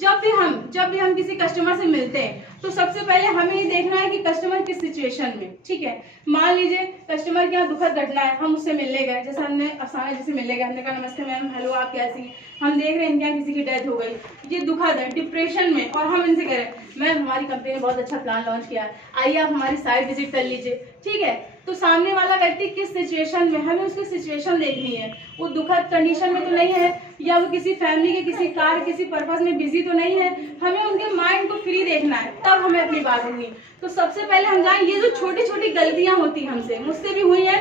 जब भी हम किसी कस्टमर से मिलते हैं तो सबसे पहले हमें ये देखना है कि कस्टमर किस सिचुएशन में, ठीक है। मान लीजिए कस्टमर के यहाँ दुखद घटना है, हम उससे मिलने गए, जैसे हमने अफसाना जी से मिलने गए, हमने कहा नमस्ते मैम, हेलो आप कैसी हैं, हम देख रहे हैं इनके यहाँ किसी की डेथ हो गई, ये दुखद है, डिप्रेशन में, और हम इनसे कह रहे हैं मैम हमारी कंपनी ने बहुत अच्छा प्लान लॉन्च किया है, आइए आप हमारी साइट विजिट कर लीजिए, ठीक है। तो सामने वाला व्यक्ति किस सिचुएशन में, हमें उसकी सिचुएशन देखनी है, वो दुखद कंडीशन में तो नहीं है, या वो किसी फैमिली के किसी कार्य किसी पर्पस में बिजी तो नहीं है, हमें उनके माइंड को फ्री देखना है, तब हमें अपनी बात सुननी। तो सबसे पहले हम जाएं, ये जो छोटी छोटी गलतियां होती हैं हमसे, मुझसे भी हुई है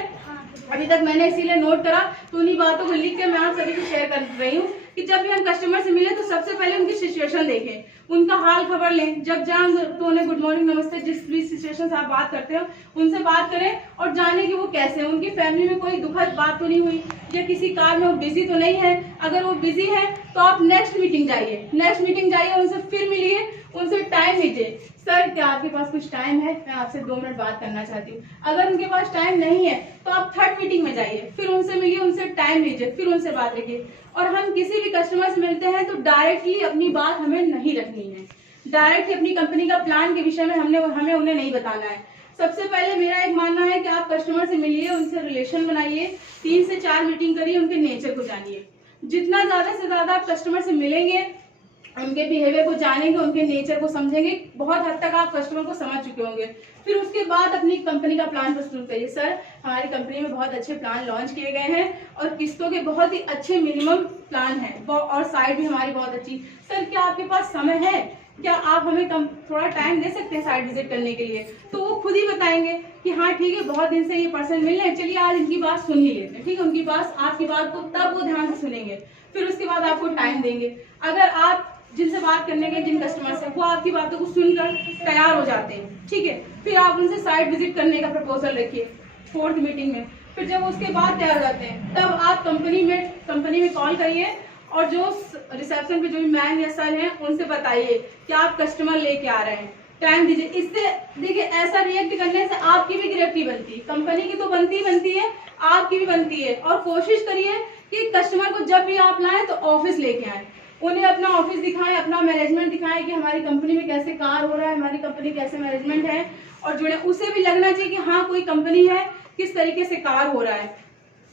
अभी तक, मैंने इसीलिए नोट करा, तो उन्हीं बातों को लिख के मैं आप सभी को शेयर कर रही हूँ कि जब भी हम कस्टमर से मिले तो सबसे पहले उनकी सिचुएशन देखें, उनका हाल खबर लें, जब जाएं तो उन्हें गुड मॉर्निंग नमस्ते जिस भी सिचुएशन से आप बात करते हो उनसे बात करें और जाने कि वो कैसे हैं, उनकी फैमिली में कोई दुखद बात तो नहीं हुई, या किसी काम में वो बिजी तो नहीं है। अगर वो बिजी है तो आप नेक्स्ट मीटिंग जाइए, उनसे फिर मिलिए, उनसे टाइम लीजिए, सर क्या आपके पास कुछ टाइम है, मैं आपसे 2 मिनट बात करना चाहती हूँ। अगर उनके पास टाइम नहीं है तो आप थर्ड मीटिंग में जाइए, फिर उनसे मिलिए, उनसे टाइम लीजिए, फिर उनसे बात रखिए। और हम किसी भी कस्टमर से मिलते हैं तो डायरेक्टली अपनी बात हमें नहीं रखनी है, डायरेक्टली अपनी कंपनी का प्लान के विषय में हमें उन्हें नहीं बताना है। सबसे पहले मेरा एक मानना है कि आप कस्टमर से मिलिए, उनसे रिलेशन बनाइए, 3 से 4 मीटिंग करिए, उनके नेचर को जानिए। जितना ज्यादा से ज्यादा आप कस्टमर से मिलेंगे, उनके बिहेवियर को जानेंगे, उनके नेचर को समझेंगे, बहुत हद तक आप कस्टमर को समझ चुके होंगे। फिर उसके बाद अपनी कंपनी का प्लान प्रस्तुत करिए, सर हमारी कंपनी में बहुत अच्छे प्लान लॉन्च किए गए हैं और किस्तों के बहुत ही अच्छे मिनिमम प्लान हैं और साइट भी हमारी बहुत अच्छी, सर क्या आपके पास समय है, क्या आप हमें थोड़ा टाइम दे सकते हैं साइट विजिट करने के लिए। तो वो खुद ही बताएंगे कि हाँ ठीक है, बहुत दिन से ये पर्सन मिल रहे हैं, चलिए आज इनकी बात सुन ही लेते हैं, ठीक है। उनकी बात, आपकी बात को तब वो ध्यान से सुनेंगे, फिर उसके बाद आपको टाइम देंगे। अगर आप जिनसे बात करने के, जिन कस्टमर से, वो आपकी बातों को सुनकर तैयार हो जाते हैं, ठीक है, फिर आप उनसे साइट विजिट करने का प्रपोजल रखिए 4th मीटिंग में। फिर जब उसके बाद तैयार हो जाते हैं तब आप कंपनी में कॉल करिए और जो रिसेप्शन पे जो भी मैम या सर हैं उनसे बताइए कि आप कस्टमर लेके आ रहे हैं, टाइम दीजिए। इससे देखिए, ऐसा रिएक्ट करने से आपकी भी गिरफ्ती बनती है, कंपनी की तो बनती है, आपकी भी बनती है। और कोशिश करिए कि कस्टमर को जब भी आप लाएं तो ऑफिस लेके आए, उन्हें अपना ऑफिस दिखाएं, अपना मैनेजमेंट दिखाएं कि हमारी कंपनी में कैसे कार्य हो रहा है, हमारी कंपनी कैसे मैनेजमेंट है, और जुड़े, उसे भी लगना चाहिए कि हाँ कोई कंपनी है, किस तरीके से कार्य हो रहा है।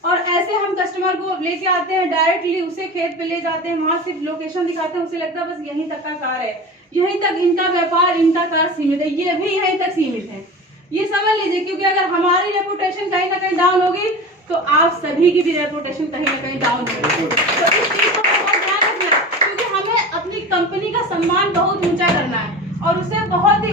और ऐसे हम कस्टमर को लेके आते हैं, डायरेक्टली उसे खेत पे ले जाते हैं, वहां सिर्फ लोकेशन दिखाते हैं, उसे लगता है बस यहीं तक का कार्य है, यहीं तक इनका व्यापार, इनका कार्य सीमित है, ये भी यहीं तक सीमित है, ये समझ लीजिए। क्योंकि अगर हमारी रेपुटेशन कहीं ना कहीं डाउन होगी तो आप सभी की भी रेपुटेशन कहीं ना कहीं डाउन होगी। तो इस चीज को बहुत ध्यान रखना, क्योंकि हमें अपनी कंपनी का सम्मान बहुत ऊंचा करना है और उसे बहुत ही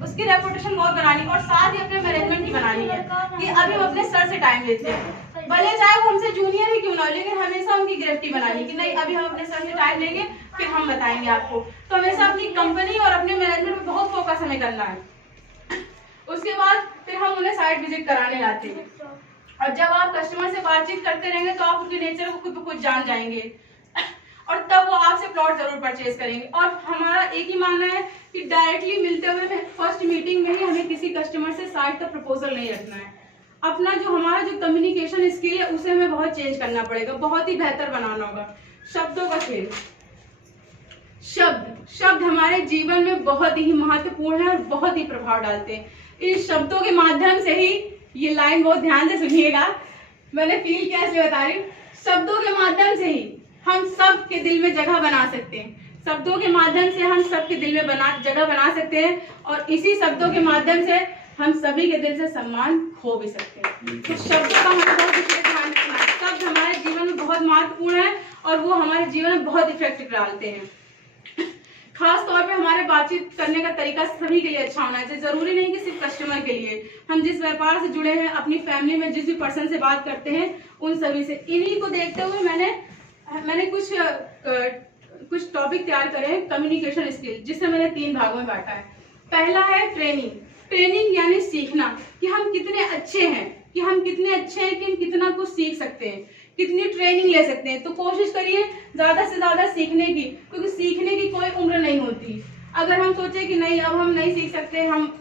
उसकी रेपुटेशन बहुत बनानी, और साथ ही अपने मैनेजमेंट की बनानी है कि अभी हम अपने सर से टाइम लेते हैं, भले चाहे वो हमसे जूनियर ही क्यों ना हो, लेकिन हमेशा उनकी गिरफ्ती बनानी कि नहीं अभी हम अपने सर से टाइम लेंगे, फिर हम बताएंगे आपको। तो हमेशा अपनी कंपनी और अपने मैनेजमेंट में बहुत फोकस हमें करना है। उसके बाद फिर हम उन्हें साइट विजिट कराने लाते हैं, और जब आप कस्टमर से बातचीत करते रहेंगे तो आप उनके नेचर को खुद ब खुद जान जाएंगे, और तब वो आपसे प्लॉट जरूर परचेज करेंगे। और हमारा एक ही मानना है कि डायरेक्टली मिलते हुए फर्स्ट मीटिंग में ही हमें किसी कस्टमर से साइट का प्रपोजल नहीं रखना है। अपना हमारा जो कम्युनिकेशन स्किल है उसे हमें बहुत चेंज करना पड़ेगा, बहुत ही बेहतर बनाना होगा। शब्दों का खेल, शब्द हमारे जीवन में बहुत ही महत्वपूर्ण है और बहुत ही प्रभाव डालते हैं। इन शब्दों के माध्यम से ही, ये लाइन बहुत ध्यान से सुनिएगा, मैंने फील किया इसलिए बता रही हूँ, शब्दों के माध्यम से ही हम सब के दिल में जगह बना सकते हैं, शब्दों के माध्यम से हम सबके दिल में जगह बना सकते हैं, और इसी शब्दों के माध्यम से हम सभी के दिल से सम्मान खो भी सकते हैं। तो शब्दों का हमें बहुत विशेष ध्यान रखना है, शब्द हमारे जीवन में बहुत महत्वपूर्ण है और वो हमारे जीवन में बहुत इफेक्ट डालते हैं। खास तौर पे हमारे बातचीत करने का तरीका सभी के लिए अच्छा होना चाहिए, जरूरी नहीं कि सिर्फ कस्टमर के लिए, हम जिस व्यापार से जुड़े हैं, अपनी फैमिली में जिस भी पर्सन से बात करते हैं उन सभी से। इन्हीं को देखते हुए मैंने कुछ टॉपिक तैयार करे हैं कम्युनिकेशन स्किल, जिसे मैंने 3 भागों में बांटा है। पहला है ट्रेनिंग यानी सीखना, कि हम कितने अच्छे हैं कि हम कितना कुछ सीख सकते हैं, कितनी ट्रेनिंग ले सकते हैं। तो कोशिश करिए ज्यादा से ज्यादा सीखने की, क्योंकि सीखने की कोई उम्र नहीं होती। अगर हम सोचे कि नहीं अब हम नहीं सीख सकते, हम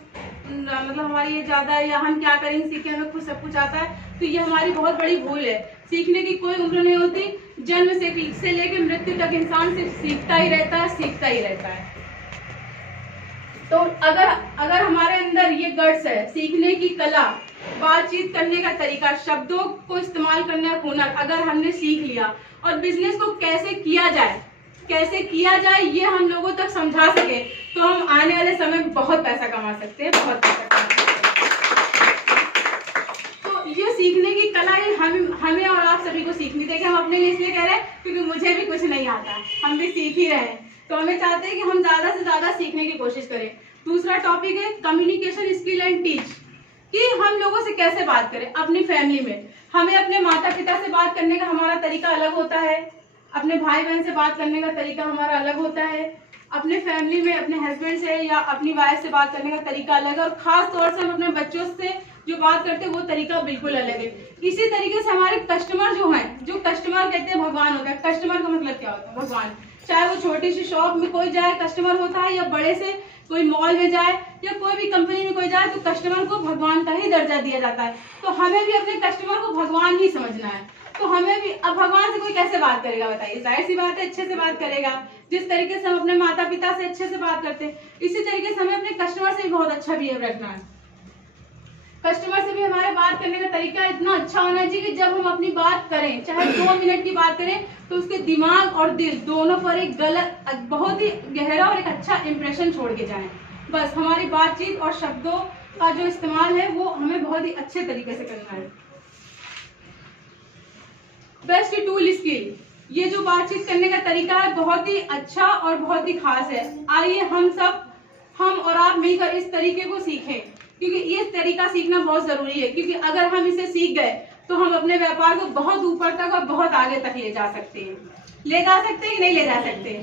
मतलब हमारी ये ज्यादा है या हम क्या करेंगे सीखे, हमें खुद सब कुछ आता है, तो ये हमारी बहुत बड़ी भूल है। सीखने की कोई उम्र नहीं होती, जन्म से लेकर मृत्यु तक इंसान सिर्फ सीखता ही रहता है, सीखता ही रहता है। तो अगर हमारे अंदर ये गट्स है, सीखने की कला, बातचीत करने का तरीका, शब्दों को इस्तेमाल करने का हुनर अगर हमने सीख लिया और बिजनेस को कैसे किया जाए ये हम लोगों तक समझा सके, तो हम आने वाले समय में बहुत पैसा कमा सकते हैं, बहुत पैसा कमा सकते हैं। तो ये सीखने की कला ये हमें और आप सभी को सीखनी चाहिए। हम अपने लिए इसलिए कह रहे हैं क्योंकि मुझे भी कुछ नहीं आता, हम भी सीख ही रहे हैं, तो हमें चाहते हैं कि हम ज्यादा से ज्यादा सीखने की कोशिश करें। दूसरा टॉपिक है कम्युनिकेशन स्किल एंड टीच, कि हम लोगों से कैसे बात करें। अपनी फैमिली में हमें अपने माता पिता से बात करने का हमारा तरीका अलग होता है, अपने भाई बहन से बात करने का तरीका हमारा अलग होता है, अपने फैमिली में अपने हस्बैंड से या अपनी वाइफ से बात करने का तरीका अलग है, और खास तौर से हम अपने बच्चों से जो बात करते हैं वो तरीका बिल्कुल अलग है। इसी तरीके से हमारे कस्टमर जो कस्टमर कहते हैं भगवान होता है। कस्टमर का मतलब क्या होता है? भगवान। चाहे वो छोटी सी शॉप में कोई जाए कस्टमर होता है, या बड़े से कोई मॉल में जाए या कोई भी कंपनी में कोई जाए, तो कस्टमर को भगवान का ही दर्जा दिया जाता है। तो हमें भी अपने कस्टमर को भगवान ही समझना है। तो हमें भी, अब भगवान से कोई कैसे बात करेगा बताइए? जाहिर सी बात है अच्छे से बात करेगा। जिस तरीके से हम अपने माता पिता से अच्छे से बात करते हैं, इसी तरीके से हमें अपने कस्टमर से भी बहुत अच्छा बिहेव रखना है। कस्टमर से भी हमारे बात करने का तरीका इतना अच्छा होना चाहिए कि जब हम अपनी बात करें, चाहे 2 मिनट की बात करें, तो उसके दिमाग और दिल दोनों पर एक बहुत ही गहरा और एक अच्छा इंप्रेशन छोड़ के जाएं। बस हमारी बातचीत और शब्दों का जो इस्तेमाल है वो हमें बहुत ही अच्छे तरीके से करना है। बेस्ट टूल स्किल, ये जो बातचीत करने का तरीका है बहुत ही अच्छा और बहुत ही खास है। आइए हम और आप मिलकर इस तरीके को सीखें, क्योंकि ये तरीका सीखना बहुत जरूरी है। क्योंकि अगर हम इसे सीख गए तो हम अपने व्यापार को बहुत ऊपर तक और बहुत आगे तक ले जा सकते हैं। ले जा सकते हैं कि नहीं ले जा सकते?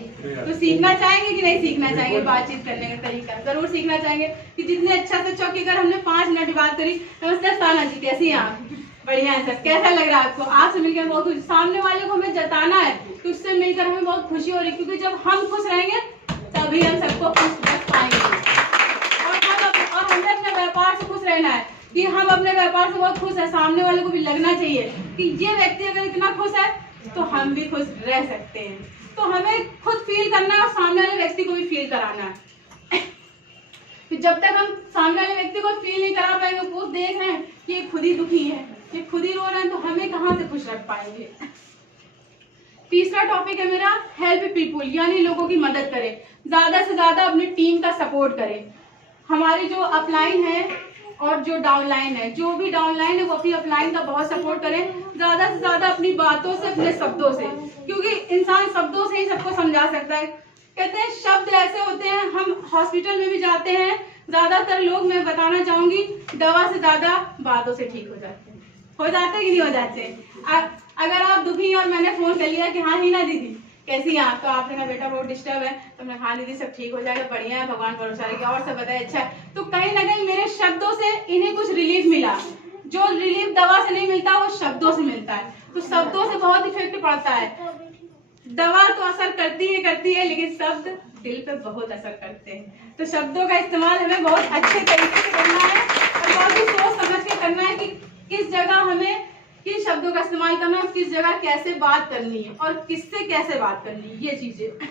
तो सीखना चाहेंगे कि नहीं सीखना चाहेंगे? बातचीत करने का तरीका जरूर सीखना चाहेंगे। कि जितने अच्छा से अच्छा, अगर हमने 5 मिनट बात करी, नमस्ते साना जी कैसी हैं आप? बढ़िया है सर, कैसा लग रहा है आपको? आपसे मिलकर बहुत खुश। सामने वाले को हमें जताना है तो उससे मिलकर हमें बहुत खुशी हो रही है, क्योंकि जब हम खुश रहेंगे तभी हम सबको खुश रख पाएंगे। और हमें अपने व्यापार से खुश रहना है कि हम अपने व्यापार से बहुत खुश है। सामने वाले को भी लगना चाहिए कि ये व्यक्ति अगर इतना खुश है तो हम भी खुश रह सकते हैं। तो हमें खुद फील करना है और सामने वाले व्यक्ति को भी फील कराना है। तो जब तक हम सामने वाले व्यक्ति को फील नहीं करा पाएंगे, वो देख रहे हैं कि ये खुद ही दुखी है, ये खुद ही रो रहे हैं, तो हमें कहाँ से खुश रख पाएंगे। तीसरा टॉपिक है मेरा हेल्प पीपुल, यानी लोगों की मदद करें। ज्यादा से ज्यादा अपनी टीम का सपोर्ट करें। हमारी जो अपलाइन है और जो डाउनलाइन है, जो भी डाउनलाइन है वो अपनी अपलाइन का बहुत सपोर्ट करें। ज्यादा से ज्यादा अपनी बातों से, अपने शब्दों से, क्योंकि इंसान शब्दों से ही सबको समझा सकता है। कहते हैं शब्द ऐसे होते हैं, हम हॉस्पिटल में भी जाते हैं, ज्यादातर लोग, मैं बताना चाहूंगी, दवा से ज्यादा बातों से ठीक हो जाते हैं। हो जाते कि नहीं हो जाते? अगर आप दुखी और मैंने फोन कर लिया कि हाँ हीना दीदी कैसी हैं आप, तो आपने कहा बेटा बहुत डिस्टर्ब है, तो मैं हाँ दीदी सब ठीक हो जाएगा, बढ़िया है, भगवान भरोसा रखिए, और सब बताए अच्छा है। तो कहीं ना कहीं मेरे शब्दों से इन्हें कुछ रिलीफ मिला। जो रिलीफ दवा से नहीं मिलता वो शब्दों से मिलता है। तो शब्दों से बहुत इफेक्ट पड़ता है। दवा तो असर करती है, लेकिन शब्द दिल पे बहुत असर करते हैं। तो शब्दों का इस्तेमाल हमें बहुत अच्छे तरीके से करना है और बहुत ही सोच समझ के करना है कि किस जगह हमें किन शब्दों का इस्तेमाल करना है, किस जगह कैसे बात करनी है और किससे कैसे बात करनी है। ये चीजें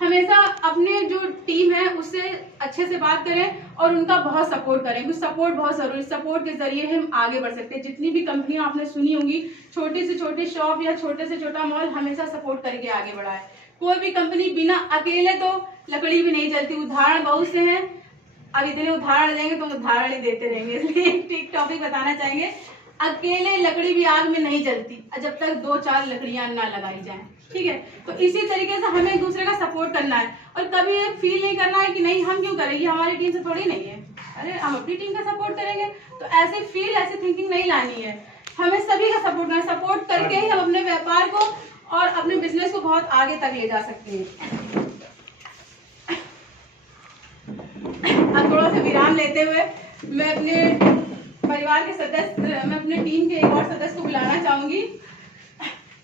हमेशा अपने जो टीम है उससे अच्छे से बात करें और उनका बहुत सपोर्ट करें, क्योंकि सपोर्ट बहुत जरूरी। सपोर्ट के जरिए हम आगे बढ़ सकते हैं। जितनी भी कंपनियां आपने सुनी होंगी, छोटी से छोटी शॉप या छोटे से छोटा मॉल, हमेशा सपोर्ट करके आगे बढ़ा है। कोई भी कंपनी बिना अकेले तो लकड़ी भी नहीं जलती। उदाहरण बहुत से हैं, अब इतने उदाहरण देंगे तो उदाहरण ही देते रहेंगे, इसलिए एक टॉपिक बताना चाहेंगे। अकेले लकड़ी भी आग में नहीं जलती जब तक 2-4 लकड़ियां ना लगाई जाएं, ठीक है? तो इसी तरीके से हमें एक दूसरे का सपोर्ट करना है और कभी ये फील नहीं करना है कि नहीं हम क्यों करें, ये हमारी टीम से थोड़ी नहीं है, अरे हम अपनी टीम का सपोर्ट करेंगे। तो ऐसे थिंकिंग नहीं लानी है, हमें सभी का सपोर्ट करना है। सपोर्ट करके ही हम अपने व्यापार को और अपने बिजनेस को बहुत आगे तक ले जा सकते हैं। अब थोड़ा सा विराम लेते हुए मैं अपने परिवार के सदस्य, मैं अपने टीम के एक और सदस्य को बुलाना चाहूंगी,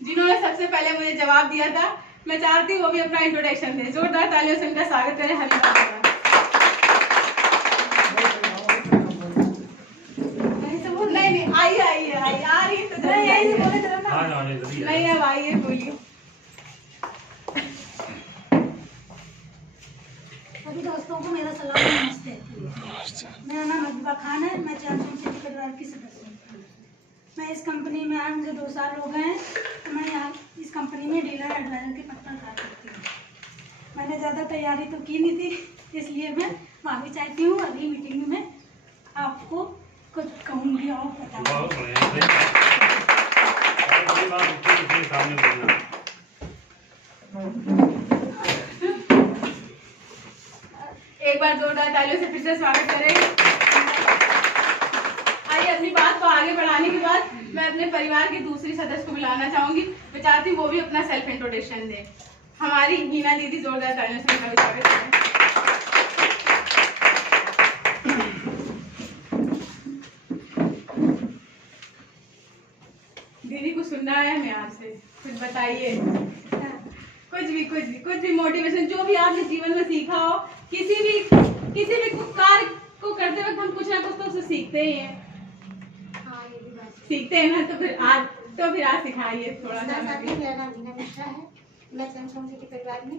जिन्होंने सबसे पहले मुझे जवाब दिया था। मैं चाहती हूँ वो भी अपना इंट्रोडक्शन दें। जोरदार तालियों से उनका स्वागत करें। नहीं, आइए आ रही है, नहीं अब आइए बोलिए। सभी दोस्तों को मेरा सलाम, नमस्ते। मेरा नाम हबीबा खान है, मैं चैंपियन सिटी परिवार की सदस्य हूँ। मैं इस कंपनी में आए मुझे 2 साल हो गए हैं। तो मैं यहाँ इस कंपनी में डीलर एडवाइजर के पद पर कार्य करती हूँ। मैंने ज़्यादा तैयारी तो की नहीं थी, इसलिए मैं माफ़ी चाहती हूँ। अगली मीटिंग में मैं आपको कुछ कहूँगी और बताऊँगी। एक बार जोरदार तालियों से फिर से स्वागत करें। आइए, अपनी बात को आगे बढ़ाने के बाद मैं अपने परिवार की दूसरी सदस्य को बुलाना चाहूंगी। मैं चाहती हूँ वो भी अपना सेल्फ इंट्रोडक्शन दे। हमारी हीना दीदी, जोरदार तालियों से उनका भी स्वागत करें। दीदी को सुनना है मैं आपसे, कुछ बताइए। कुछ भी मोटिवेशन, जो भी आपने जीवन में सीखा हो, किसी भी कार्य को करते वक्त हम कुछ ना कुछ तो उससे सीखते ही हैं। हाँ, ये भी बात सीखते हैं ना, तो फिर आज सिखाइए थोड़ा सा। मेरा नाम हीना मिश्रा है। मैं चैंपियन सिटी परिवार में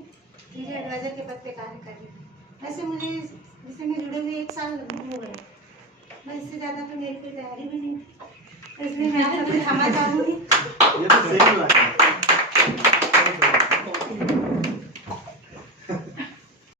डीलर एडवाइजर के पद पे कार्य कर रही हूँ। वैसे मुझे इस विषय में जुड़े हुए 1 साल हो गए। मैं इससे ज़्यादा तो मेरी कोई तैयारी भी नहीं थी, इसलिए मैं आपसे क्षमा चाहूँगी। ये तो सही बात है।